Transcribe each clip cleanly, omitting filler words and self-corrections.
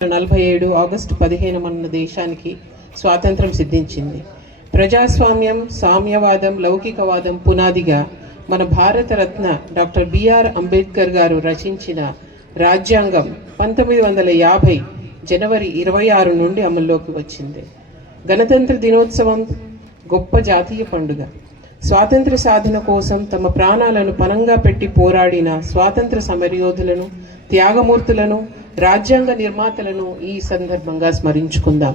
47 August 15 మన దేశానికి స్వాతంత్రం సిద్ధించింది. ప్రజాస్వామ్యం, సామ్యవాదం, లౌకికవాదం పునాదిగా మన భారతరత్న డాక్టర్ బిఆర్ అంబేద్కర్ గారు రచించిన రాజ్యాంగం 1950 జనవరి 26 నుండి అమల్లోకి వచ్చింది. గణతంత్ర దినోత్సవం గొప్ప జాతీయ పండుగ. స్వాతంత్ర సాధన కోసం తమ ప్రాణాలను పణంగా పెట్టి పోరాడిన స్వాతంత్ర సమరయోధులను, త్యాగమూర్తులను, రాజ్యాంగ నిర్మాతలను ఈ సందర్భంగా స్మరించుకుందాం.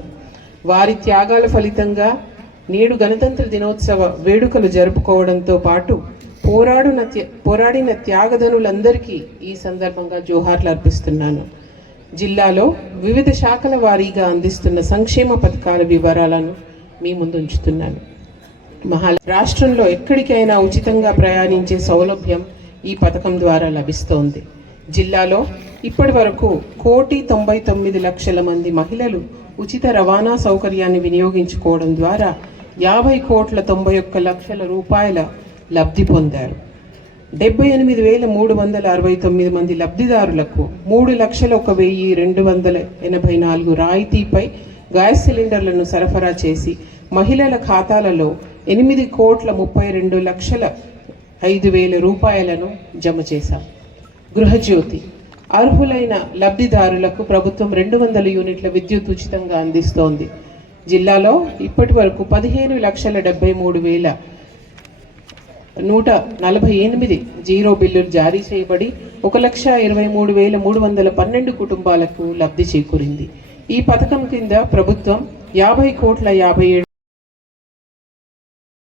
వారి త్యాగాల ఫలితంగా నేడు గణతంత్ర దినోత్సవ వేడుకలు జరుపుకోవడంతో పాటు పోరాడిన త్యాగధనులందరికీ ఈ సందర్భంగా జోహార్లు అర్పిస్తున్నాను. జిల్లాలో వివిధ శాఖల వారీగా అందిస్తున్న సంక్షేమ పథకాల వివరాలను మీ ముందు ఉంచుతున్నాను. రాష్ట్రంలో ఎక్కడికైనా ఉచితంగా ప్రయాణించే సౌలభ్యం ఈ పథకం ద్వారా లభిస్తోంది. జిల్లాలో ఇప్పటి వరకు 1,99,00,000 మంది మహిళలు ఉచిత రవాణా సౌకర్యాన్ని వినియోగించుకోవడం ద్వారా 50,91,00,000 రూపాయల లబ్ధి పొందారు. 78,369 మంది లబ్ధిదారులకు 3,01,284 రాయితీపై గ్యాస్ సిలిండర్లను సరఫరా చేసి మహిళల ఖాతాలలో 8,32,05,000 రూపాయలను జమ చేశాం. గృహజ్యోతి అర్హులైన లబ్ధిదారులకు ప్రభుత్వం 200 యూనిట్ల విద్యుత్ ఉచితంగా అందిస్తోంది. జిల్లాలో ఇప్పటి వరకు 15,73,148 జీరో బిల్లులు జారీ చేయబడి 1,23,312 కుటుంబాలకు లబ్ధి చేకూరింది. ఈ పథకం కింద ప్రభుత్వం 50,57